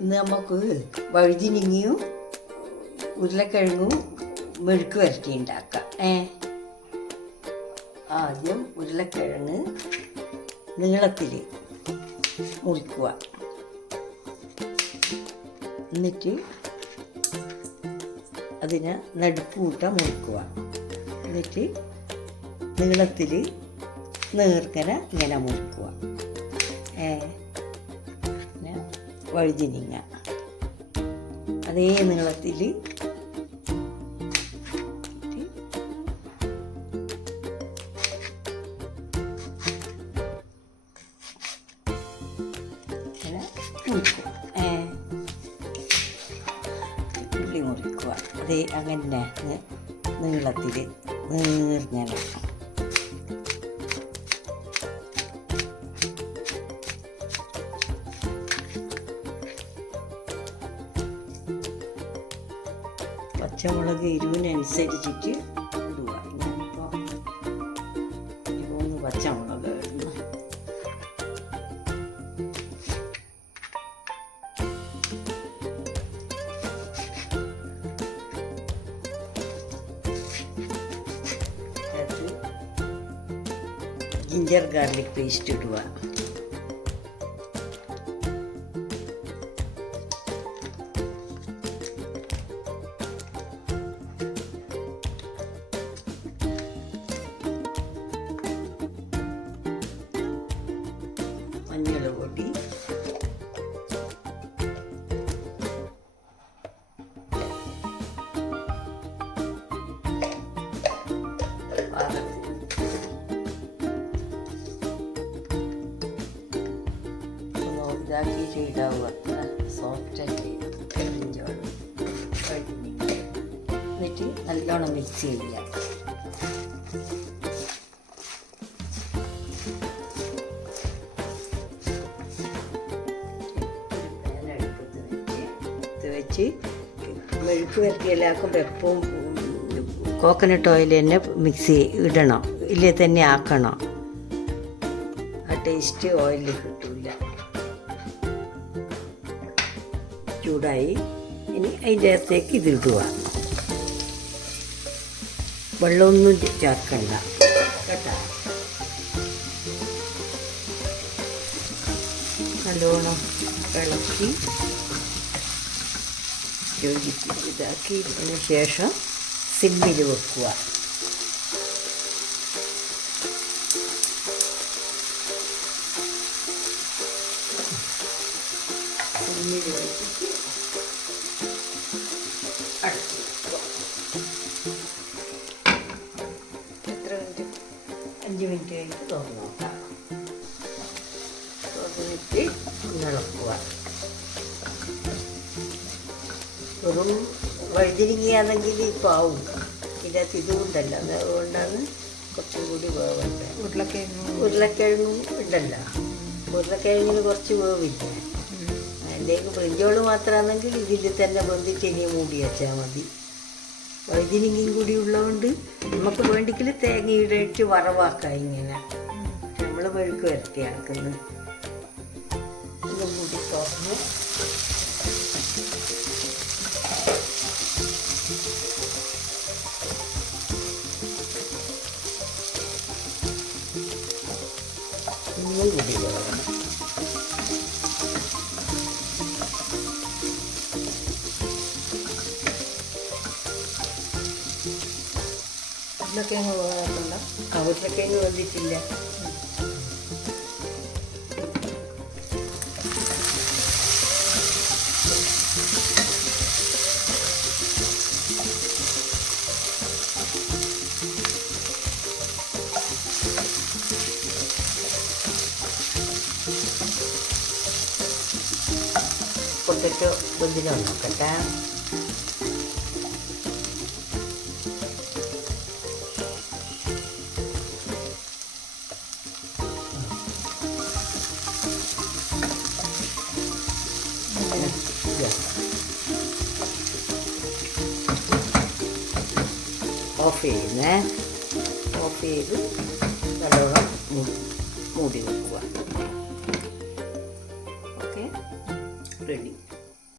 ഇന്ന് നമുക്ക് വഴുതിനിങ്ങയും ഉരുളക്കിഴങ്ങും മെഴുക്ക് വരട്ടി ഉണ്ടാക്കാം. ആദ്യം ഉരുളക്കിഴങ്ങ് നീളത്തിൽ മുറിക്കുക. എന്നിട്ട് അതിനെ നടുക്കൂട്ട മുറിക്കുക. എന്നിട്ട് നീളത്തിൽ നേർക്കന ഇങ്ങനെ മുറിക്കുക. പിന്നെ വഴുതിനിങ്ങ അതേ നീളത്തിൽ ഉള്ളി മുറിക്കുക. അതേ അങ്ങനെ നീളത്തിൽ നീർങ്ങനെ. പച്ചമുളക് എരിവിനനുസരിച്ചിട്ട് ഇടുക. ഞാനിപ്പോൾ 3 പച്ചമുളക് ഇടുന്നു. ജിഞ്ചർ ഗാർലിക് പേസ്റ്റ് ഇടുക. മഞ്ഞൾ പൊടി, ഇതാക്കിയിട്ട് ഇടാവുക. സോഫ്റ്റായിട്ട് കരിഞ്ചോളം എന്നിട്ട് നല്ലോണം മിക്സ് ചെയ്യുക. വെച്ച് മെഴുക്ക് വരട്ടിയെല്ലാക്കുമ്പോൾ എപ്പോഴും കോക്കനട്ട് ഓയിൽ തന്നെ മിക്സ് ഇടണം, ഇല്ലേ തന്നെ ആക്കണം. ആ ടേസ്റ്റ് ഓയിലിൽ കിട്ടില്ല. ചൂടായി ഇനി അതിൻ്റെ അകത്തേക്ക് ഇതിടുക. വെള്ളമൊന്നും ചേർക്കണ്ട കേട്ടോ. നല്ലോണം ഇളക്കി ഇതാക്കിയതിന് ശേഷം സിമ്മിൽ വെക്കുക. സിമ്മിൽ വെച്ചിട്ട് അടച്ചു വെക്കുക. എത്ര മിനിറ്റ്? 5 മിനിറ്റ് കഴിഞ്ഞിട്ട് തുറന്ന് നോക്കാം. തുറന്നിട്ട് ഇളക്കുക. വെറും വഴുതിരിങ്ങയാണെങ്കിൽ ഇപ്പോൾ ആവും. ഇതിനകത്ത് ഇതുകൊണ്ടല്ല, അതുകൊണ്ടാണ് കുറച്ചും കൂടി വേവുണ്ട്. ഉരുളക്കിഴങ്ങും ഉണ്ടല്ലോ, ഉരുളക്കിഴങ്ങിന് കുറച്ച് വേവില്ല. അതിലേക്ക് ബ്രിഞ്ചോള് മാത്രമാണെങ്കിൽ ഇതിൽ തന്നെ വെന്തിട്ട് ഇനി മൂടി വെച്ചാൽ മതി. വഴുതിരിങ്ങയും കൂടി ഉള്ളതുകൊണ്ട് നമുക്ക് വേണ്ടിക്കൽ തേങ്ങ ഇടയിട്ട് വറവാക്കാം. ഇങ്ങനെ നമ്മൾ മെഴുക്ക് വരട്ടി ആക്കുന്നത്. ഇതും കൂടി തുറന്ന് ഒന്നും കൂടി വേണം. ഉരുളക്കിഴങ്ങ് വേകാറുണ്ടോ? ഉരുളക്കിഴങ്ങ് വന്നിട്ടില്ല. പൊട്ടറ്റോ വെന്തിനോ നോക്കട്ടെ. ഓഫ് ചെയ്യുന്നേ. ഓഫ് ചെയ്ത് നല്ലോണം മൂടി വെക്കുക. Okay, ready.